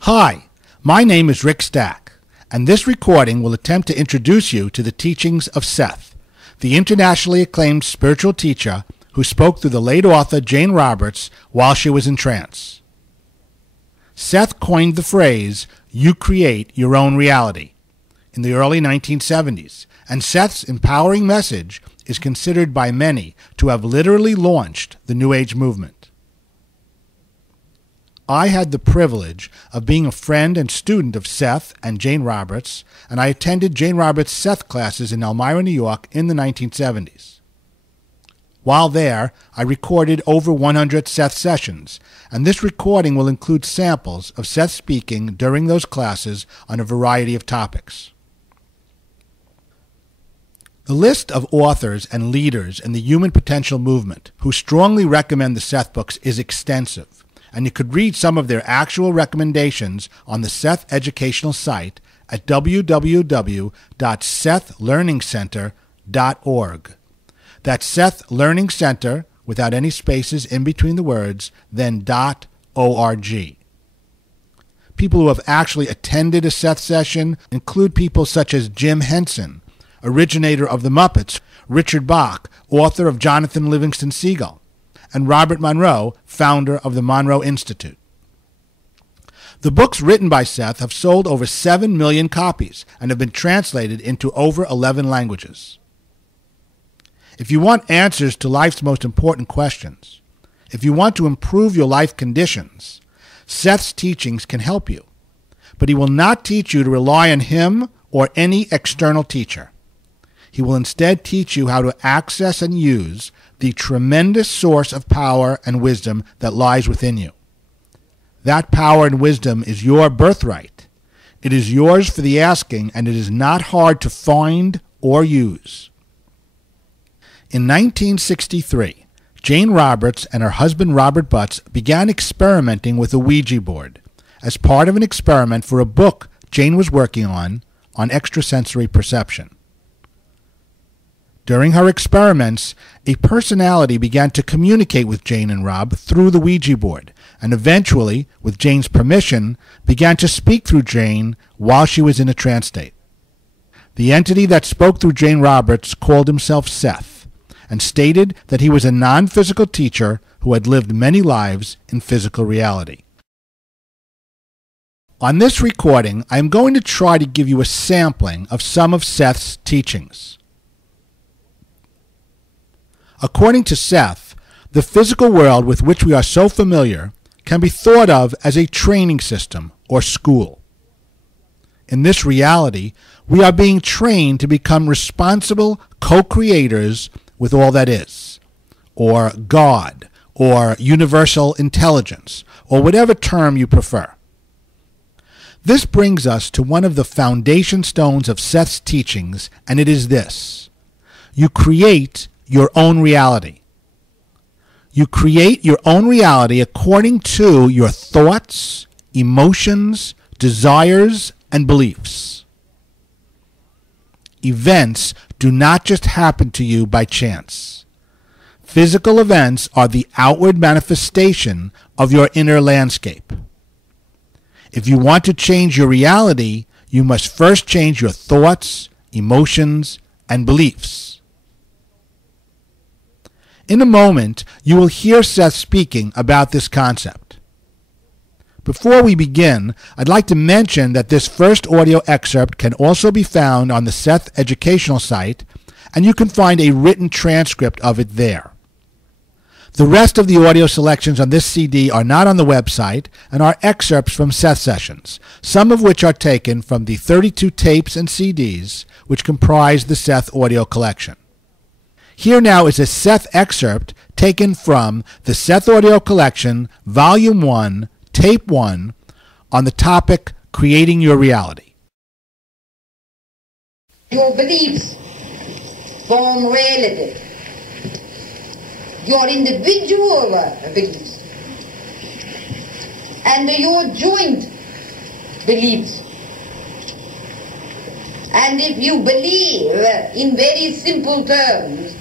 Hi, my name is Rick Stack, and this recording will attempt to introduce you to the teachings of Seth, the internationally acclaimed spiritual teacher who spoke through the late author Jane Roberts while she was in trance. Seth coined the phrase, "You create your own reality," in the early 1970s, and Seth's empowering message is considered by many to have literally launched the New Age movement. I had the privilege of being a friend and student of Seth and Jane Roberts, and I attended Jane Roberts' Seth classes in Elmira, New York in the 1970s. While there, I recorded over 100 Seth sessions, and this recording will include samples of Seth speaking during those classes on a variety of topics. The list of authors and leaders in the human potential movement who strongly recommend the Seth books is extensive, and you could read some of their actual recommendations on the Seth educational site at www.sethlearningcenter.org. That's Seth Learning Center, without any spaces in between the words, then .org. People who have actually attended a Seth session include people such as Jim Henson, originator of the Muppets, Richard Bach, author of Jonathan Livingston Seagull, and Robert Monroe, founder of the Monroe Institute. The books written by Seth have sold over 7 million copies and have been translated into over 11 languages. If you want answers to life's most important questions, if you want to improve your life conditions, Seth's teachings can help you, but he will not teach you to rely on him or any external teacher. He will instead teach you how to access and use the tremendous source of power and wisdom that lies within you. That power and wisdom is your birthright. It is yours for the asking, and it is not hard to find or use. In 1963, Jane Roberts and her husband Robert Butts began experimenting with a Ouija board as part of an experiment for a book Jane was working on extrasensory perception. During her experiments, a personality began to communicate with Jane and Rob through the Ouija board, and eventually, with Jane's permission, began to speak through Jane while she was in a trance state. The entity that spoke through Jane Roberts called himself Seth, and stated that he was a non-physical teacher who had lived many lives in physical reality. On this recording, I am going to try to give you a sampling of some of Seth's teachings. According to Seth, the physical world with which we are so familiar can be thought of as a training system or school. In this reality, we are being trained to become responsible co-creators with all that is, or God, or universal intelligence, or whatever term you prefer. This brings us to one of the foundation stones of Seth's teachings, and it is this: you create your own reality. You create your own reality according to your thoughts, emotions, desires, and beliefs. Events do not just happen to you by chance. Physical events are the outward manifestation of your inner landscape. If you want to change your reality, you must first change your thoughts, emotions, and beliefs. In a moment, you will hear Seth speaking about this concept. Before we begin, I'd like to mention that this first audio excerpt can also be found on the Seth educational site, and you can find a written transcript of it there. The rest of the audio selections on this CD are not on the website and are excerpts from Seth sessions, some of which are taken from the 32 tapes and CDs which comprise the Seth audio collection. Here now is a Seth excerpt taken from the Seth Audio Collection, Volume 1, Tape 1, on the topic, Creating Your Reality. Your beliefs form reality. Your individual beliefs and your joint beliefs. And if you believe in very simple terms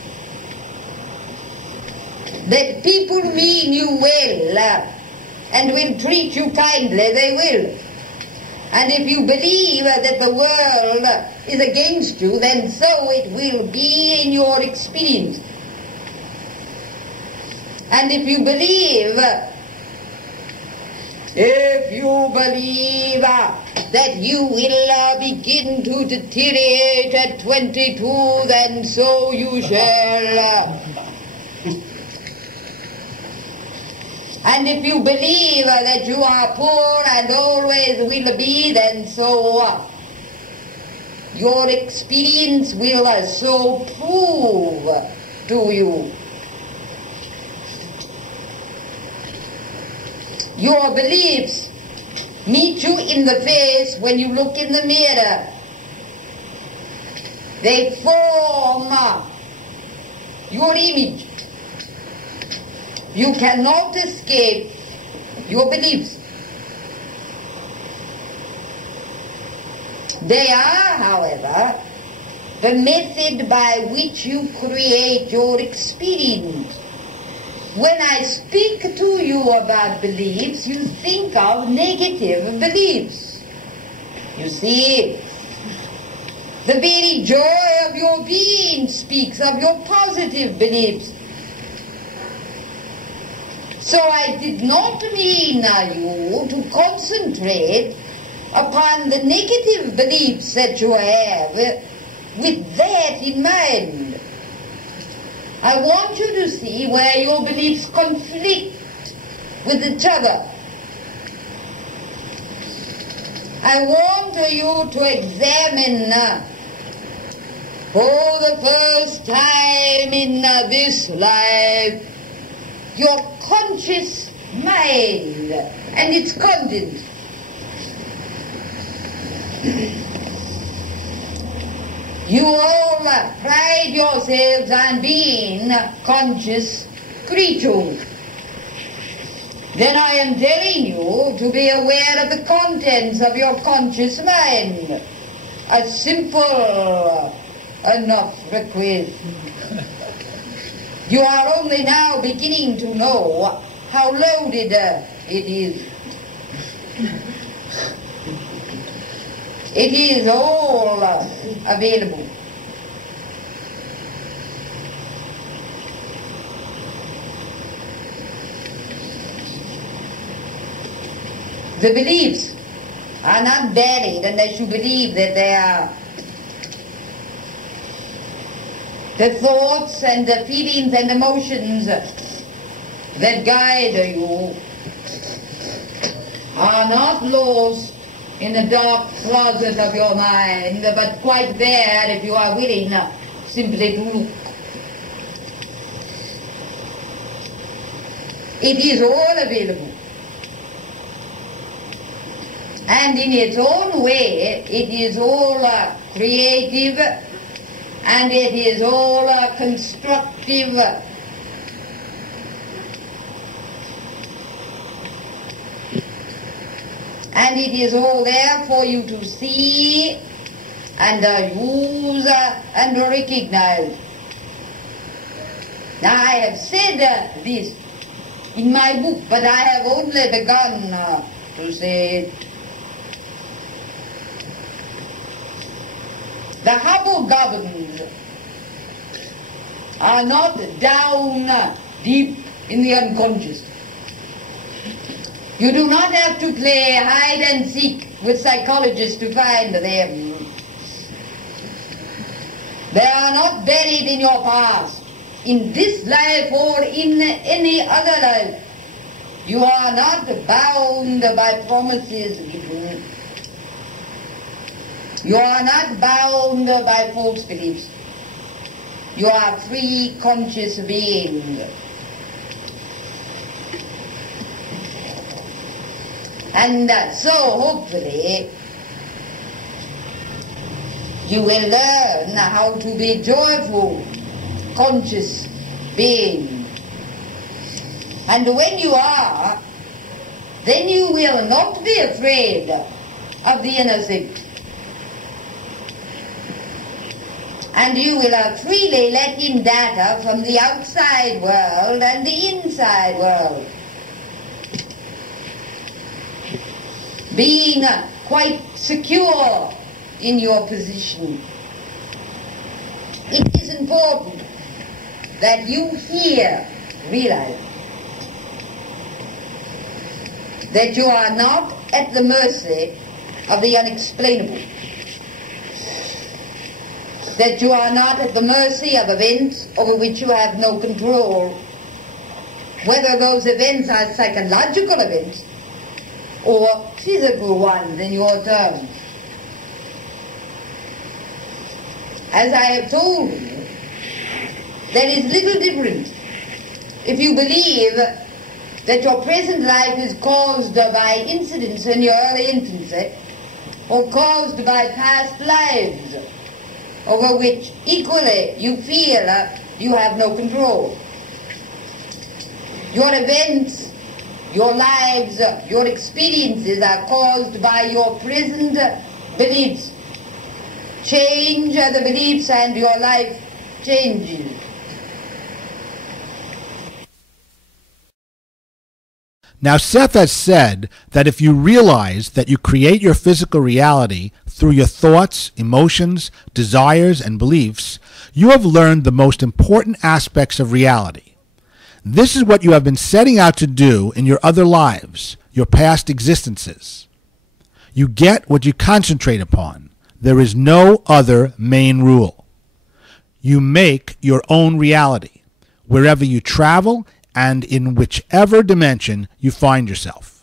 that people mean you well and will treat you kindly, they will. And if you believe that the world is against you, then so it will be in your experience. And if you believe that you will begin to deteriorate at 22, then so you shall. And if you believe that you are poor and always will be, then so your experience will so prove to you. Your beliefs meet you in the face when you look in the mirror. They form your image. You cannot escape your beliefs. They are, however, the method by which you create your experience. When I speak to you about beliefs, you think of negative beliefs. You see, the very joy of your being speaks of your positive beliefs. So I did not mean you to concentrate upon the negative beliefs that you have with that in mind. I want you to see where your beliefs conflict with each other. I want you to examine for the first time in this life your conscious mind and its contents. You all pride yourselves on being conscious creatures. Then I am telling you to be aware of the contents of your conscious mind. A simple enough request. You are only now beginning to know how loaded it is. It is all available. The beliefs are not valid unless you believe that they are. The thoughts and the feelings and emotions that guide you are not lost in the dark closet of your mind, but quite there if you are willing simply to look. It is all available. And in its own way, it is all creative, and it is all constructive. And it is all there for you to see and use and recognize. Now I have said this in my book, but I have only begun to say it. The hobgoblins are not down deep in the unconscious. You do not have to play hide and seek with psychologists to find them. They are not buried in your past, in this life or in any other life. You are not bound by promises given. You are not bound by false beliefs. You are free, conscious beings. And so, hopefully, you will learn how to be joyful, conscious beings. And when you are, then you will not be afraid of the innocent. And you will freely let in data from the outside world and the inside world. being quite secure in your position. It is important that you here realize that you are not at the mercy of the unexplainable, that you are not at the mercy of events over which you have no control, whether those events are psychological events or physical ones in your terms. As I have told you, there is little difference if you believe that your present life is caused by incidents in your early infancy or caused by past lives over which equally you feel you have no control. Your events, your lives, your experiences are caused by your present beliefs. Change the beliefs and your life changes. Now, Seth has said that if you realize that you create your physical reality through your thoughts, emotions, desires, and beliefs, you have learned the most important aspects of reality. This is what you have been setting out to do in your other lives, your past existences. You get what you concentrate upon. There is no other main rule. You make your own reality, wherever you travel and in whichever dimension you find yourself.